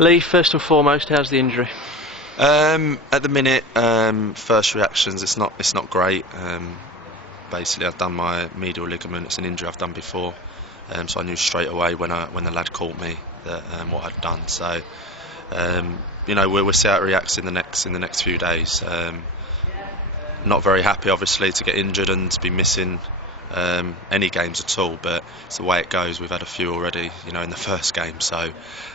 Lee, first and foremost, how's the injury? At the minute, first reactions, it's not great. Basically, I've done my medial ligament. It's an injury I've done before, so I knew straight away when the lad caught me that what I'd done. So, we'll see how it reacts in the next few days. Not very happy, obviously, to get injured and to be missing any games at all, but it's the way it goes. We've had a few already, in the first game, so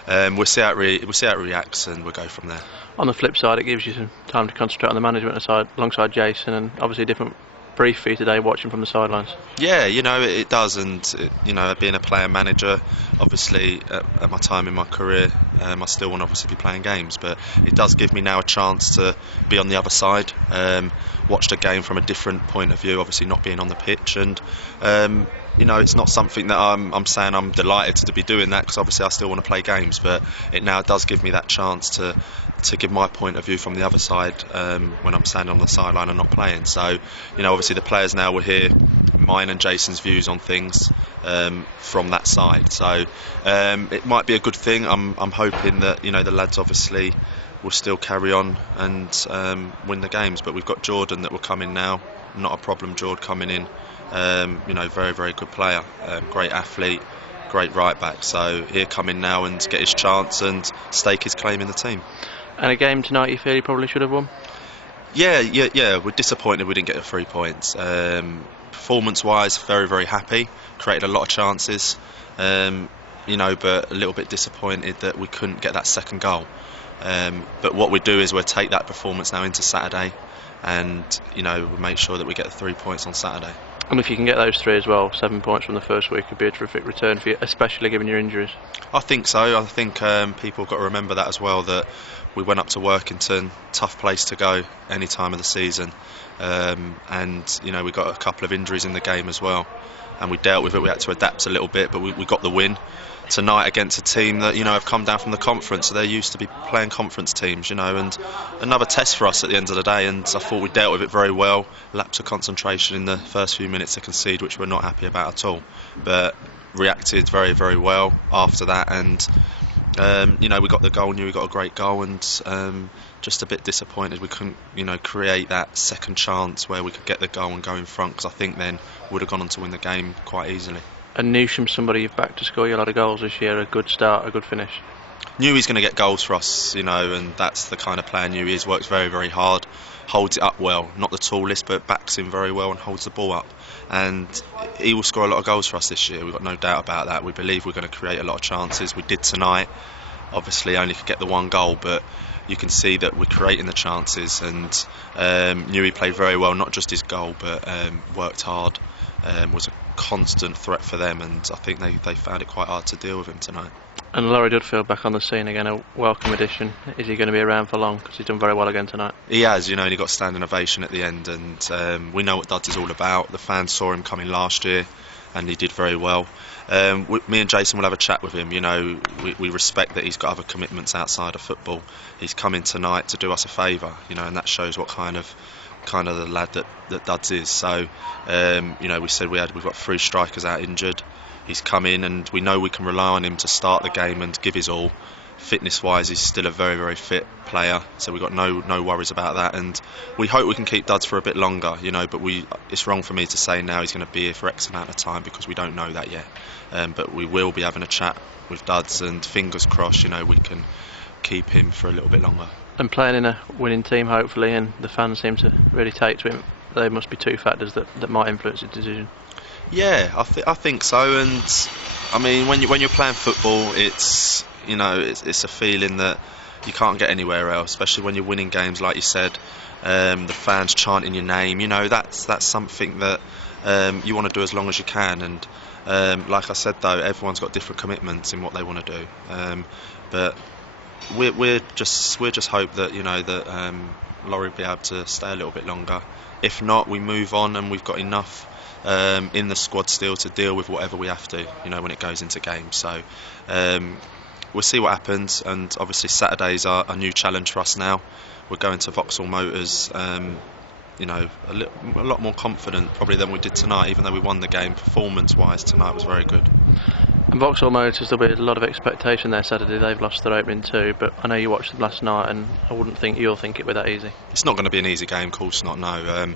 we'll see how it reacts, and we'll go from there. On the flip side, it gives you some time to concentrate on the management side alongside Jason, and obviously a different brief for you today watching from the sidelines. Yeah, it does, and being a player manager, obviously at my time in my career, I still want to obviously be playing games, but it does give me now a chance to be on the other side, watch the game from a different point of view, obviously not being on the pitch, and it's not something that I'm saying I'm delighted to be doing that, because obviously I still want to play games, but it now does give me that chance to give my point of view from the other side when I'm standing on the sideline and not playing. So, obviously the players now will hear mine and Jason's views on things from that side. So it might be a good thing. I'm hoping that the lads obviously will still carry on and win the games. But we've got Jordan that will come in now. Not a problem, Jordan coming in. Very, very good player, great athlete, great right back. So he'll come in now and get his chance and stake his claim in the team. And a game tonight you feel you probably should have won? Yeah. We're disappointed we didn't get the 3 points. Performance-wise, very, very happy. Created a lot of chances, but a little bit disappointed that we couldn't get that second goal. But what we do is we'll take that performance now into Saturday, and we'll make sure that we get the 3 points on Saturday. And if you can get those 3 as well, 7 points from the first week would be a terrific return for you, especially given your injuries. I think so. I think people have got to remember that as well, that we went up to Workington, tough place to go any time of the season, and we got a couple of injuries in the game as well, and we dealt with it. We had to adapt a little bit, but we got the win tonight against a team that have come down from the conference, so they're used to be playing conference teams, and another test for us at the end of the day, and I thought we dealt with it very well. Lapse of concentration in the first few minutes to concede, which we're not happy about at all, but reacted very, very well after that, and we got the goal, knew we got a great goal, and just a bit disappointed we couldn't create that second chance where we could get the goal and go in front, because I think then we would have gone on to win the game quite easily. And Newsham's somebody you've backed to score you a lot of goals this year, a good start, a good finish. Knew he's going to get goals for us, and that's the kind of player Knew he is. Works very, very hard, holds it up well, not the tallest, but backs in very well and holds the ball up, and he will score a lot of goals for us this year. We've got no doubt about that. We believe we're going to create a lot of chances. We did tonight, obviously only could get the 1 goal, but you can see that we're creating the chances, and Knew he played very well, not just his goal, but worked hard, was a constant threat for them, and I think they found it quite hard to deal with him tonight. And Laurie Dudfield back on the scene again, a welcome addition. Is he going to be around for long? Because he's done very well again tonight. He has, and he got standing ovation at the end, and we know what Duds is all about. The fans saw him coming last year, and he did very well. Me and Jason will have a chat with him. We respect that he's got other commitments outside of football. He's come in tonight to do us a favour, and that shows what kind of the lad that Duds is. So we said we've got 3 strikers out injured. He's come in, and we know we can rely on him to start the game and give his all. Fitness wise, he's still a very, very fit player, so we've got no worries about that, and we hope we can keep Duds for a bit longer, but it's wrong for me to say now he's going to be here for X amount of time, because we don't know that yet, but we will be having a chat with Duds, and fingers crossed we can keep him for a little bit longer. And playing in a winning team, hopefully, and the fans seem to really take to him, there must be 2 factors that might influence his decision. Yeah, I think so, and I mean when you're playing football, it's it's a feeling that you can't get anywhere else, especially when you're winning games, like you said. The fans chanting your name, that's something that you want to do as long as you can, and like I said though, everyone's got different commitments in what they want to do, but we're just hope that that Laurie will be able to stay a little bit longer. If not, we move on, and we've got enough in the squad still to deal with whatever we have to, when it goes into games. So we'll see what happens, and obviously Saturdays are a new challenge for us now. We're going to Vauxhall Motors, a lot more confident probably than we did tonight, even though we won the game. Performance-wise, tonight was very good. And Vauxhall Motors, there'll be a lot of expectation there Saturday. They've lost their opening two, but I know you watched them last night, and I wouldn't think you'll think it were that easy. It's not going to be an easy game, of course not. No,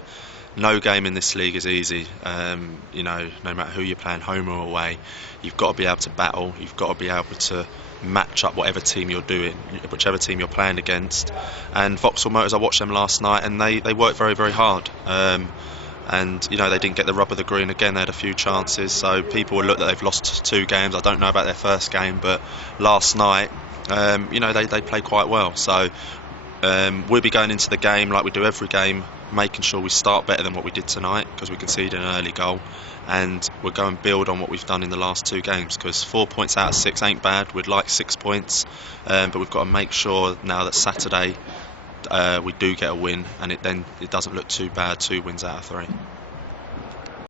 no game in this league is easy. You know, no matter who you're playing, home or away, you've got to be able to battle. You've got to be able to match up whatever team you're doing, whichever team you're playing against. And Vauxhall Motors, I watched them last night, and they worked very, very hard. And you know, they didn't get the rub of the green again. They had a few chances, so people will look that they've lost 2 games. I don't know about their first game, but last night, you know, they played quite well. So we'll be going into the game like we do every game, making sure we start better than what we did tonight, because we conceded an early goal, and we'll go and build on what we've done in the last 2 games, because 4 points out of 6 ain't bad. We'd like 6 points, but we've got to make sure now that Saturday we do get a win, and it doesn't look too bad, 2 wins out of 3.